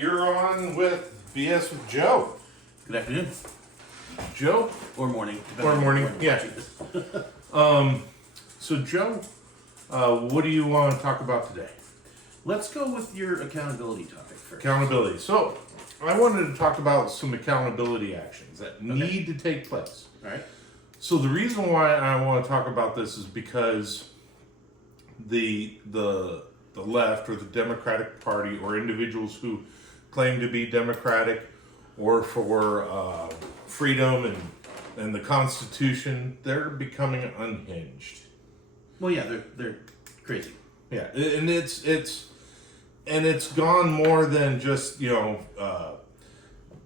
you're on with BS with Joe. Good afternoon. Joe? Or morning. Or morning, When yeah. you're watching this. So Joe, what do you want to talk about today? Let's go with your accountability topic first. Accountability. So, I wanted to talk about some accountability actions that need to take place. All right. So the reason why I want to talk about this is because the left or the Democratic Party or individuals who claim to be Democratic or for freedom and the Constitution, they're becoming unhinged. Well, yeah, they're crazy. Yeah, and it's gone more than just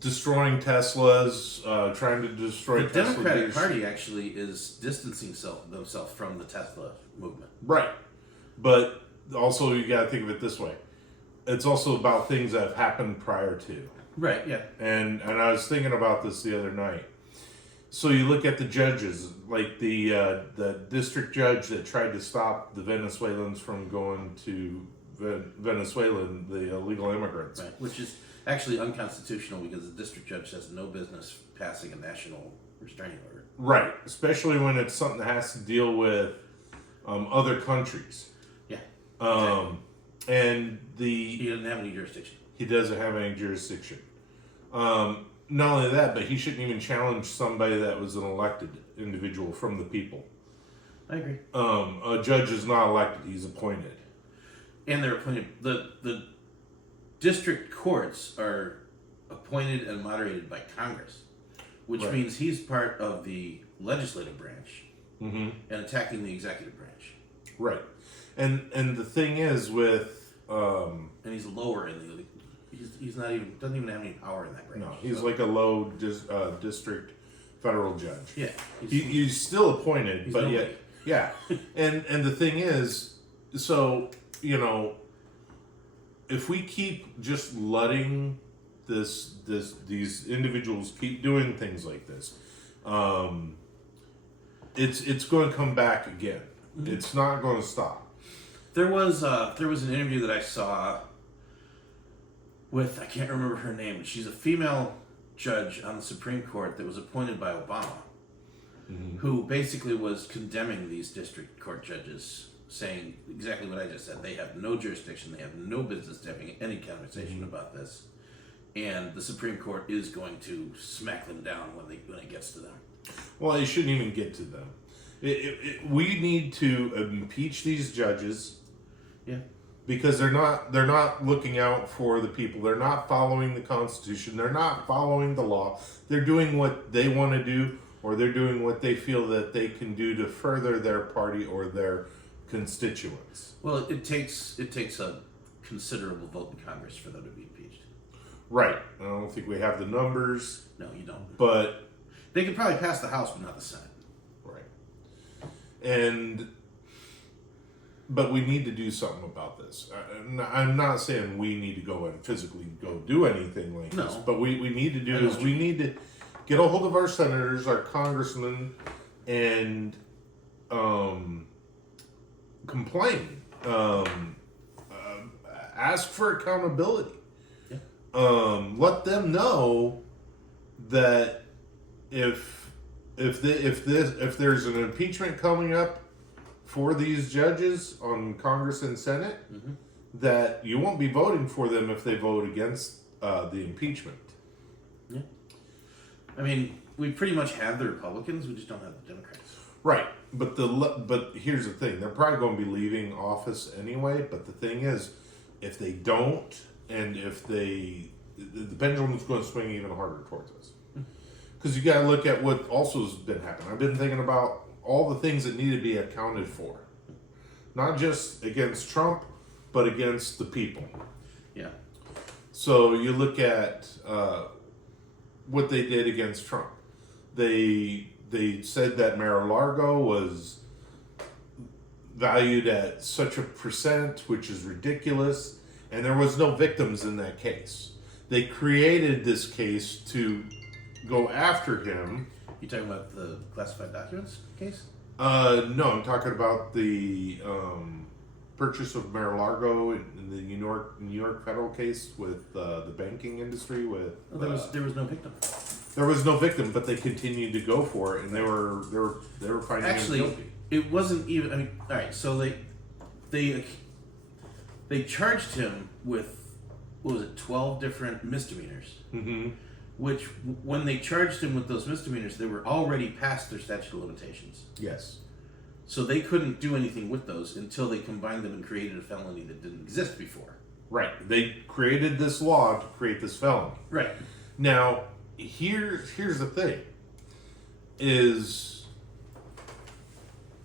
destroying Teslas, trying to destroy The Tesla Democratic dealers. Party actually is distancing themselves from the Tesla movement. Right. But also, you got to think of it this way. It's also about things that have happened prior to. Right. Yeah. And I was thinking about this the other night. So you look at the judges, like the district judge that tried to stop the Venezuelans from going to Venezuela, the illegal immigrants. Right. Which is actually unconstitutional because the district judge has no business passing a national restraining order. Right. Especially when it's something that has to deal with other countries. Yeah. And He doesn't have any jurisdiction. he doesn't have any jurisdiction. Not only that, but he shouldn't even challenge somebody that was an elected individual from the people. I agree. A judge is not elected; he's appointed. And they're appointed. The district courts are appointed and moderated by Congress, which Right. means he's part of the legislative branch Mm-hmm. and attacking the executive branch. Right, and the thing is with And he's lower in the. He's not even doesn't even have any power in that branch. no, he's So, like a low district federal judge. yeah. He's still appointed, He's but nobody. yet, yeah. And the thing is, so if we keep just letting these individuals keep doing things like this, it's going to come back again. Mm-hmm. It's not going to stop. There was an interview that I saw with, I can't remember her name, but she's a female judge on the Supreme Court that was appointed by Obama, who basically was condemning these district court judges, saying exactly what I just said. They have no jurisdiction, they have no business having any conversation about this, and the Supreme Court is going to smack them down when it gets to them. Well, it shouldn't even get to them. We need to impeach these judges. Yeah. Because they're not looking out for the people. They're not following the Constitution. They're not following the law. They're doing what they want to do, or they're doing what they feel that they can do to further their party or their constituents. Well, it takes a considerable vote in Congress for them to be impeached. Right. I don't think we have the numbers, No, you don't. but They could probably pass the House, but not the Senate. right. But we need to do something about this. I'm not saying we need to go and physically go do anything like this, No. but we need to I do know is what we you need to get a hold of our senators, our congressmen, and complain. Ask for accountability. Yeah. Let them know that if there's an impeachment coming up for these judges on Congress and Senate, that you won't be voting for them if they vote against the impeachment. Yeah. I mean, we pretty much have the Republicans, we just don't have the Democrats. Right, but here's the thing: they're probably going to be leaving office anyway. But the thing is, if they don't, and if the pendulum's going to swing even harder towards us, because you got to look at what also has been happening. I've been thinking about all the things that need to be accounted for, not just against Trump, but against the people. Yeah. So you look at what they did against Trump. They said that Mar-a-Lago was valued at such a percent, which is ridiculous, and there was no victims in that case. They created this case to go after him. You talking about the classified documents case? No, I'm talking about the purchase of Mar-a-Lago in the New York federal case with the banking industry. With Well, there was no victim. there was no victim, but they continued to go for it, and they were finding Actually, him guilty. it wasn't even. I mean, all right. So they charged him with, what was it, 12 different misdemeanors. Mm-hmm. Which, when they charged him with those misdemeanors, they were already past their statute of limitations. Yes. So they couldn't do anything with those until they combined them and created a felony that didn't exist before. Right. They created this law to create this felony. Right. Now, here's the thing: is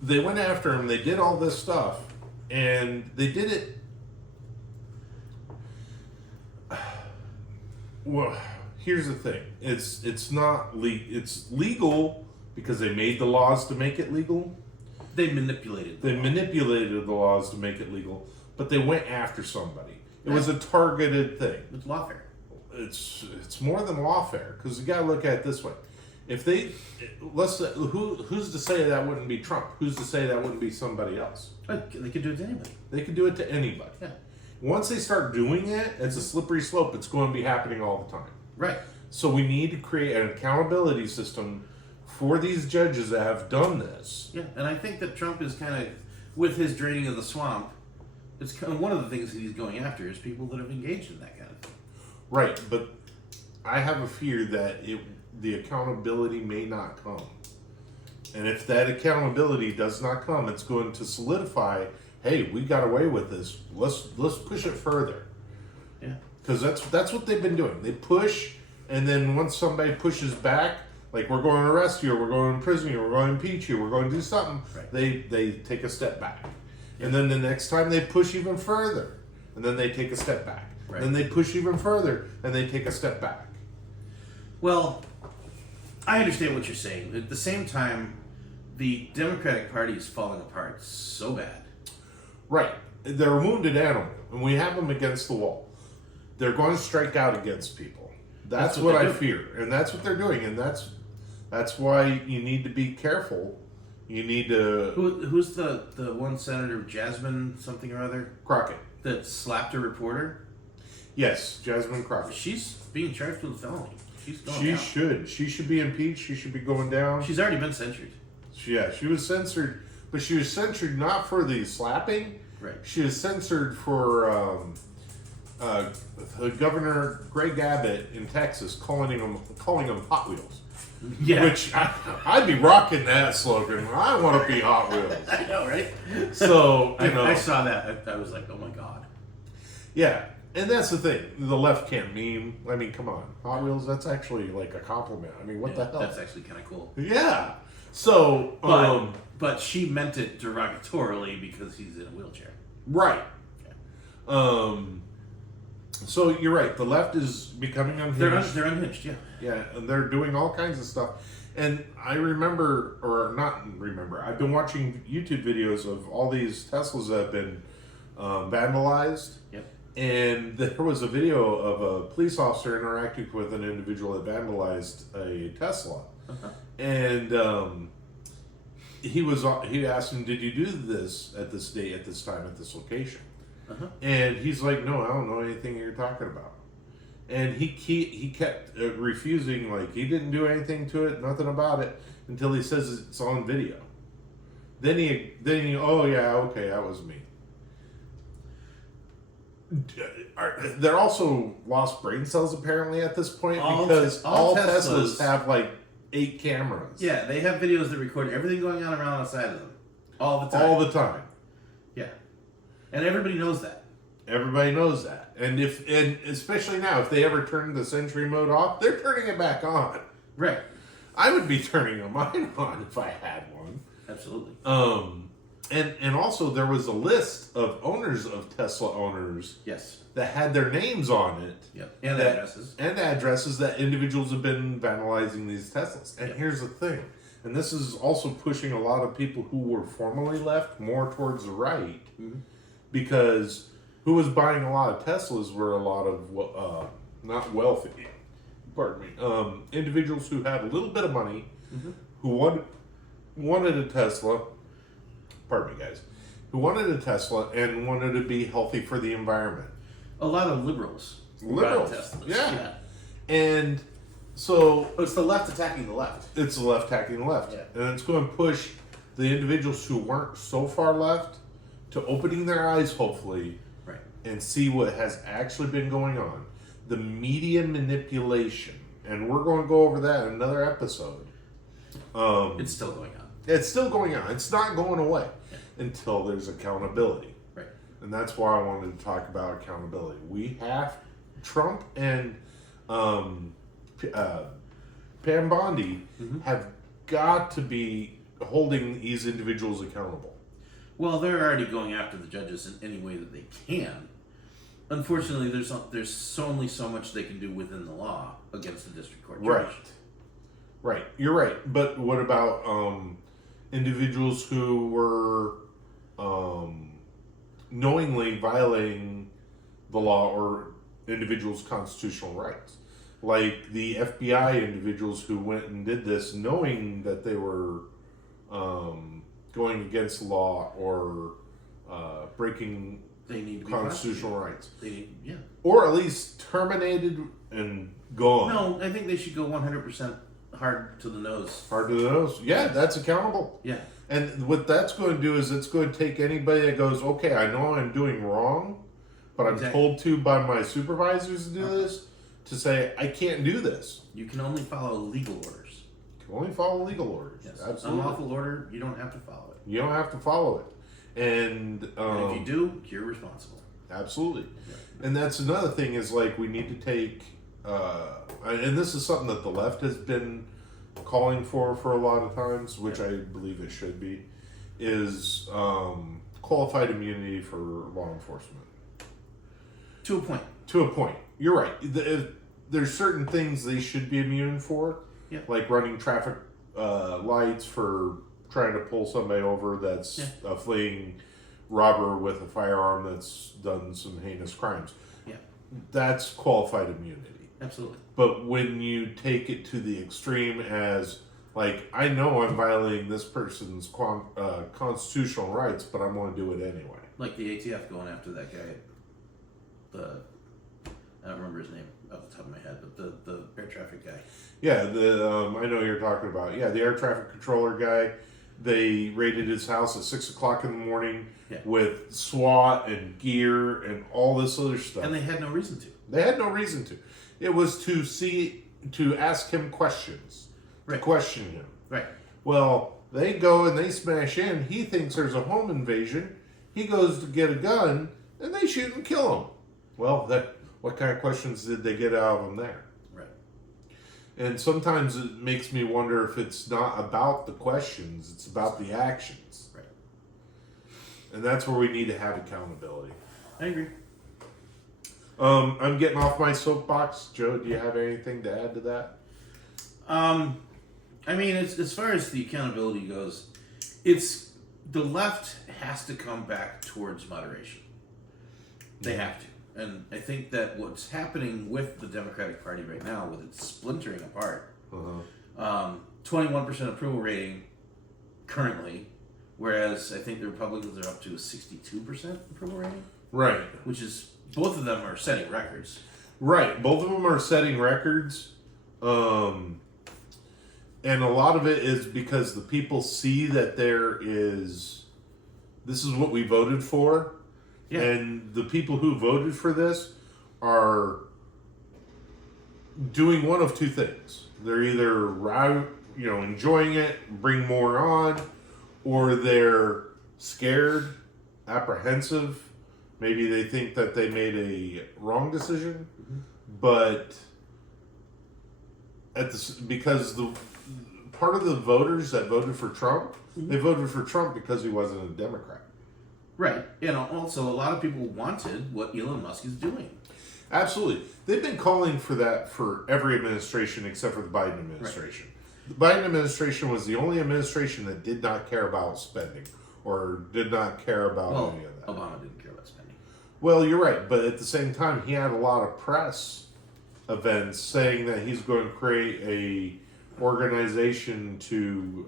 they went after him. They did all this stuff, and they did it. Well, here's the thing: it's it's legal because they made the laws to make it legal. They manipulated They them. manipulated the laws to make it legal, but they went after somebody. It was Right. a targeted thing. It's lawfare. It's more than lawfare because you got to look at it this way. If they who's to say that wouldn't be Trump? Who's to say that wouldn't be somebody else? They could do it to anybody. They could do it to anybody. Yeah. Once they start doing it, it's a slippery slope. It's going to be happening all the time. Right. So we need to create an accountability system for these judges that have done this. Yeah, and I think that Trump is kind of, with his draining of the swamp, it's kind of one of the things that he's going after is people that have engaged in that kind of thing. Right, but I have a fear that the accountability may not come. And if that accountability does not come, it's going to solidify, hey, we got away with this. Let's push it further. Yeah. Because that's what they've been doing. They push, and then once somebody pushes back, like we're going to arrest you, or we're going to imprison you, or we're going to impeach you, we're going to do something, Right. they take a step back. And then the next time they push even further, and then they take a step back. Right. Then they push even further, and they take a step back. Well, I understand what you're saying. At the same time, the Democratic Party is falling apart so bad. Right. They're a wounded animal, and we have them against the wall. They're going to strike out against people. That's what what I they're fear, and that's what they're doing, and that's why you need to be careful. You need to Who's the one senator, Jasmine something or other, Crockett. that slapped a reporter? Yes, Jasmine Crockett. She's being charged with a felony. She's going She down. should. She should be impeached. She should be going down. She's already been censured. Yeah, she was censored, but she was censored not for the slapping. Right. She was censored for Governor Greg Abbott in Texas calling him Hot Wheels. Yeah. Which I'd be rocking that slogan. I want to be Hot Wheels. I know, right? So I saw that. I was like, oh my god. yeah, and that's the thing. The left can't meme. I mean, come on, Hot Wheels. That's actually like a compliment. I mean, what the hell? That's actually kind of cool. Yeah. So, But she meant it derogatorily because he's in a wheelchair. right. Yeah. So you're right. The left is becoming unhinged. They're unhinged, yeah. Yeah, and they're doing all kinds of stuff. And I remember, or not remember, I've been watching YouTube videos of all these Teslas that have been vandalized. Yep. And there was a video of a police officer interacting with an individual that vandalized a Tesla. Uh-huh. And he asked him, "Did you do this at this date, at this time, at this location?" Uh-huh. And he's like, "No, I don't know anything you're talking about." And he kept refusing, like he didn't do anything to it, nothing about it, until he says it's on video. Then he, oh yeah, okay, that was me. They're also lost brain cells apparently at this point because all Teslas have like 8 cameras. Yeah, they have videos that record everything going on around outside of them. All the time. All the time. Yeah. And everybody knows that. Everybody knows that. And especially now, if they ever turn the Sentry mode off, they're turning it back on. Right. I would be turning mine on if I had one. Absolutely. And also there was a list of owners of Tesla owners Yes. that had their names on it. Yep. And that- addresses. And addresses that individuals have been vandalizing these Teslas. And Yep. here's the thing. And this is also pushing a lot of people who were formerly left more towards the right. Mm-hmm. Because who was buying a lot of Teslas were a lot of not wealthy, pardon me, individuals who had a little bit of money, Mm-hmm. who wanted a Tesla. Pardon me, guys. who wanted a Tesla and wanted to be healthy for the environment. A lot of liberals. Liberals, ride Teslas. yeah. And so But it's the left attacking the left. it's the left attacking the left. Yeah. And it's going to push the individuals who weren't so far left to opening their eyes, hopefully, Right. and see what has actually been going on. The media manipulation. And we're going to go over that in another episode. It's still going on. It's still going on. It's not going away until there's accountability. Right. And that's why I wanted to talk about accountability. We have Trump and Pam Bondi have got to be holding these individuals accountable. Well, they're already going after the judges in any way that they can. Unfortunately, there's only so much they can do within the law against the district court judge. Right. Right. You're right. But what about individuals who were knowingly violating the law or individuals' constitutional rights? Like the FBI individuals who went and did this knowing that they were going against the law or breaking They need to be constitutional rights. They need, yeah. Or at least terminated and gone. No, I think they should go 100% hard to the nose. Hard to the nose. Yeah, that's accountable. Yeah. And what that's going to do is it's going to take anybody that goes, okay, I know I'm doing wrong, but I'm Exactly. told to by my supervisors to do this, to say, I can't do this. You can only follow legal orders. You can only follow legal orders. Yes. Absolutely. Unlawful order, you don't have to follow it. You don't have to follow it. And, And if you do, you're responsible. absolutely. And that's another thing is like we need to take, and this is something that the left has been calling for a lot of times, which I believe it should be, is qualified immunity for law enforcement. To a point. To a point. You're right. There's certain things they should be immune for, Yeah. like running traffic lights for trying to pull somebody over that's a fleeing robber with a firearm that's done some heinous crimes. Yeah. That's qualified immunity. Absolutely. But when you take it to the extreme as, like, I know I'm violating this person's constitutional rights, but I'm going to do it anyway. Like the ATF going after that guy. I don't remember his name off the top of my head, but the air traffic guy. Yeah, I know you're talking about. Yeah, the air traffic controller guy. They raided his house at 6 o'clock in the morning with SWAT and gear and all this other stuff. And they had no reason to. They had no reason to. It was to ask him questions, to question him. Right. Well, they go and they smash in. He thinks there's a home invasion. He goes to get a gun, and they shoot and kill him. Well, what kind of questions did they get out of him there? Right. And sometimes it makes me wonder if it's not about the questions, it's about the actions. Right. And that's where we need to have accountability. I agree. I'm getting off my soapbox. Joe, do you have anything to add to that? I mean, as far as the accountability goes, it's the left has to come back towards moderation. They have to. And I think that what's happening with the Democratic Party right now, with its splintering apart, 21% approval rating currently, whereas I think the Republicans are up to a 62% approval rating, Right. which is, both of them are setting records. Right. Both of them are setting records. And a lot of it is because the people see that this is what we voted for. Yeah. And the people who voted for this are doing one of two things. They're either enjoying it, bring more on, or they're scared, apprehensive. Maybe they think that they made a wrong decision, but because the part of the voters that voted for Trump, they voted for Trump because he wasn't a Democrat. Right. And also, a lot of people wanted what Elon Musk is doing. Absolutely. They've been calling for that for every administration except for the Biden administration. Right. The Biden administration was the only administration that did not care about spending or did not care about any of that. Obama didn't care about spending. Well, you're right. But at the same time, he had a lot of press events saying that he's going to create a organization to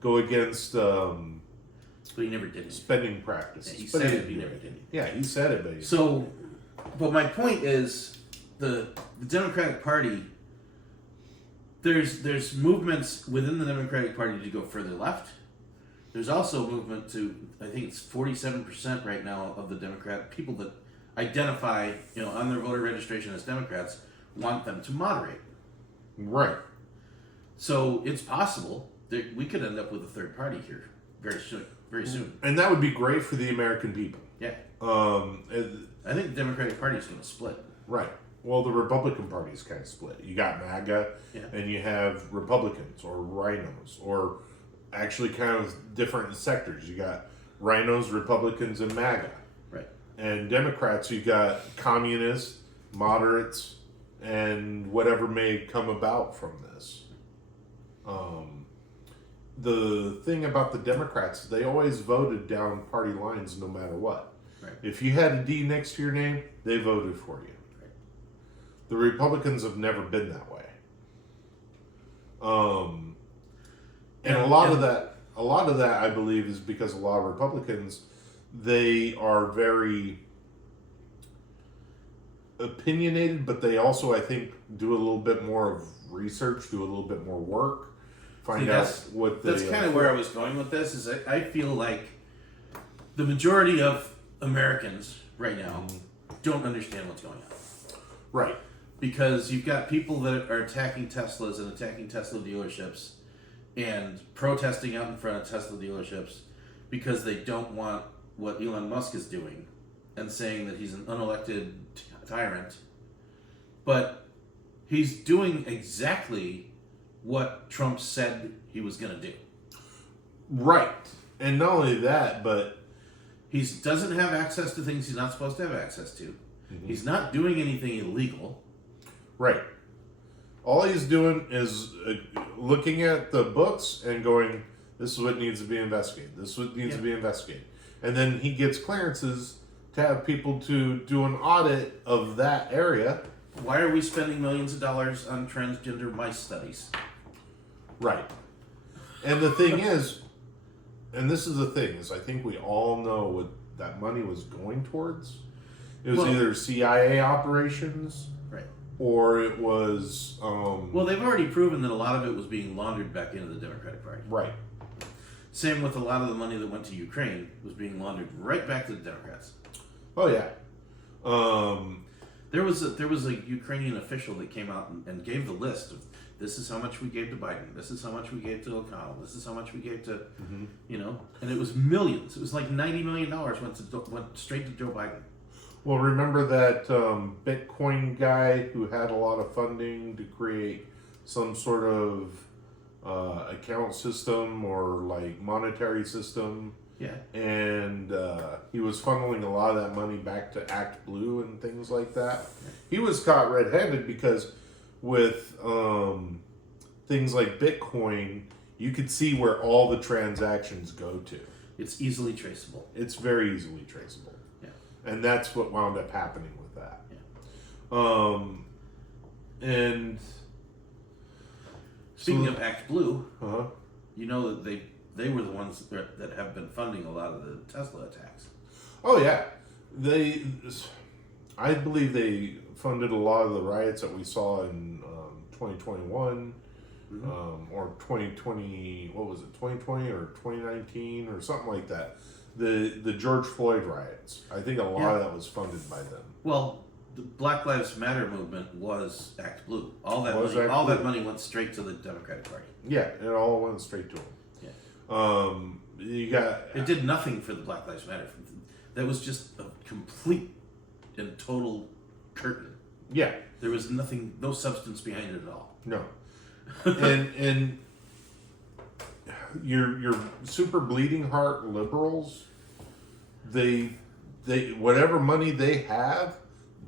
go against But he never did it. spending practices. Yeah, he But said he it, he didn't never do it. did it. Yeah, he said it, but he So, but my point is, the Democratic Party, there's movements within the Democratic Party to go further left. There's also a movement to, I think it's 47% right now of the Democrat people that identify, on their voter registration as Democrats, want them to moderate. right. So it's possible that we could end up with a third party here very soon. Very soon. And that would be great for the American people. Yeah. It- I think the Democratic Party is going to split. right. Well, the Republican Party is kind of split. You got MAGA, Yeah. and you have Republicans or rhinos, or actually kind of different sectors. You got rhinos, Republicans, and MAGA. Right. And Democrats, you got communists, moderates, and whatever may come about from this. The thing about the Democrats, they always voted down party lines no matter what. Right. If you had a D next to your name, they voted for you. Right. The Republicans have never been that way. And a lot of that, I believe, is because a lot of Republicans, they are very opinionated, but they also, I think, do a little bit more of research, do a little bit more work, find out what they... That's kind of where I was going with this, is I feel like the majority of Americans right now don't understand what's going on. Right. Because you've got people that are attacking Teslas and attacking Tesla dealerships and protesting out in front of Tesla dealerships because they don't want what Elon Musk is doing and saying that he's an unelected tyrant. But he's doing exactly what Trump said he was going to do. Right. And not only that, but... He doesn't have access to things he's not supposed to have access to. He's not doing anything illegal. Right. All he's doing is looking at the books and going, this is what needs to be investigated. This is what needs to be investigated. And then he gets clearances to have people to do an audit of that area. Why are we spending millions of dollars on transgender mice studies? Right. And the thing is, and this is the thing, is I think we all know what that money was going towards. It was either CIA operations, right, or it was... well, they've already proven that a lot of it was being laundered back into the Democratic Party. Right. Same with a lot of the money that went to Ukraine was being laundered right back to the Democrats. Oh, yeah. There was a Ukrainian official that came out and gave the list of, this is how much we gave to Biden, this is how much we gave to O'Connell, this is how much we gave to, and it was millions. It was like $90 million went straight to Joe Biden. Well, remember that Bitcoin guy who had a lot of funding to create some sort of account system or like monetary system? Yeah. And he was funneling a lot of that money back to Act Blue and things like that. He was caught red-handed because with things like Bitcoin, you could see where all the transactions go to. It's easily traceable. It's very easily traceable. Yeah. And that's what wound up happening with that. Yeah. And speaking of Act Blue, uh-huh. you know that they were the ones that have been funding a lot of the Tesla attacks. Oh yeah, I believe they funded a lot of the riots that we saw in 2021 or 2020. What was it? 2020 or 2019 or something like that. The George Floyd riots. I think a lot of that was funded by them. Well, the Black Lives Matter movement was Act Blue. All that money went straight to the Democratic Party. Yeah, it all went straight to them. Yeah. You got. It did nothing for the Black Lives Matter. That was just a complete and total curtain. Yeah. There was nothing, no substance behind it at all. No. and your super bleeding heart liberals, they whatever money they have,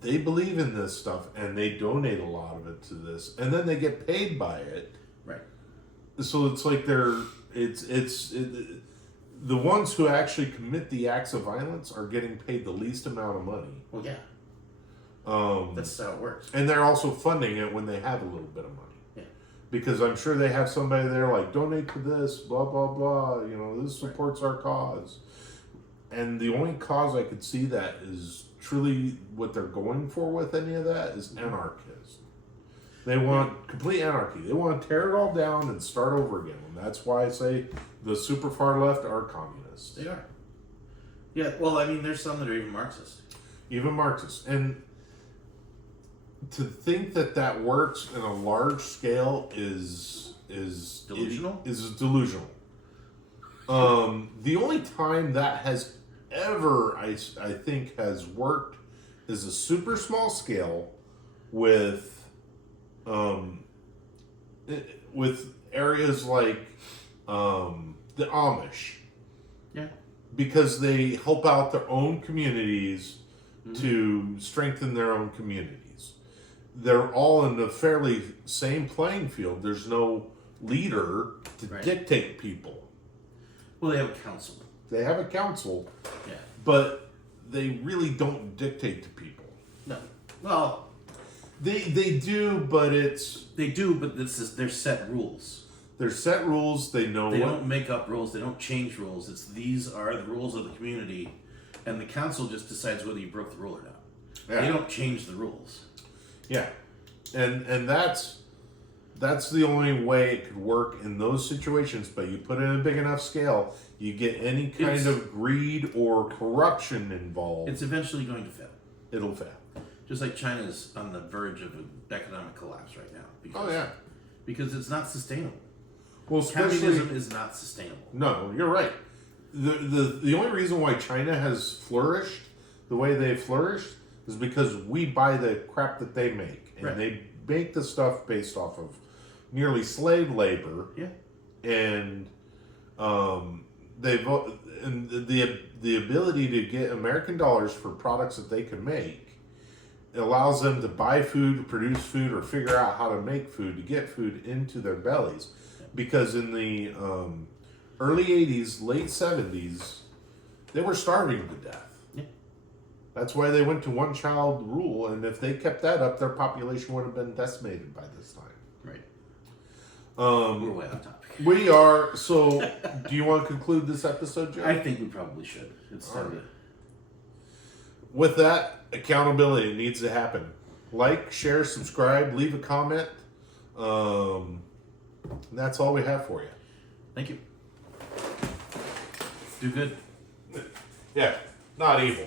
they believe in this stuff and they donate a lot of it to this, and then they get paid by it. Right. So it's like the ones who actually commit the acts of violence are getting paid the least amount of money. Well, yeah. That's how it works. And they're also funding it when they have a little bit of money. Yeah. because I'm sure they have somebody there like donate to this, blah blah blah. You know, this supports our cause. And the only cause I could see that is truly what they're going for with any of that is anarchism. They want complete anarchy. They want to tear it all down and start over again. And that's why I say the super far left are communists. They are. Yeah, well, I mean, there's some that are even Marxist. Even Marxists. And to think that that works in a large scale is Delusional? Is delusional. The only time that has ever, I think, has worked is a super small scale with areas like the Amish. Yeah. Because they help out their own communities to strengthen their own communities. They're all in the fairly same playing field. There's no leader to dictate people. Well, they have a council. They have a council, Yeah. but they really don't dictate to people. No. Well, They do, but they do, but they're set rules. they're set rules. They know They what. don't make up rules. They don't change rules. These are the rules of the community, and the council just decides whether you broke the rule or not. Yeah. They don't change the rules. Yeah, and that's the only way it could work in those situations. But you put it in a big enough scale, you get any kind of greed or corruption involved. It's eventually going to fail. It'll fail. Just like China's on the verge of an economic collapse right now. Because, Oh yeah. Because it's not sustainable. Well, especially Communism is not sustainable. no, you're right. The only reason why China has flourished the way they've flourished is because we buy the crap that they make, and Right. they make the stuff based off of nearly slave labor. Yeah. And they've and the ability to get American dollars for products that they can make allows them to buy food, produce food, or figure out how to make food to get food into their bellies. Because in the early 80s, late 70s, they were starving to death. Yeah. That's why they went to one child rule, and if they kept that up, their population would have been decimated by this time. Right. Um, We're way off topic. We are. So, do you want to conclude this episode, Joe? I think we probably should. It's time to. With that, accountability needs to happen. Like, share, subscribe, leave a comment. That's all we have for you. Thank you. Do good. Yeah, not evil.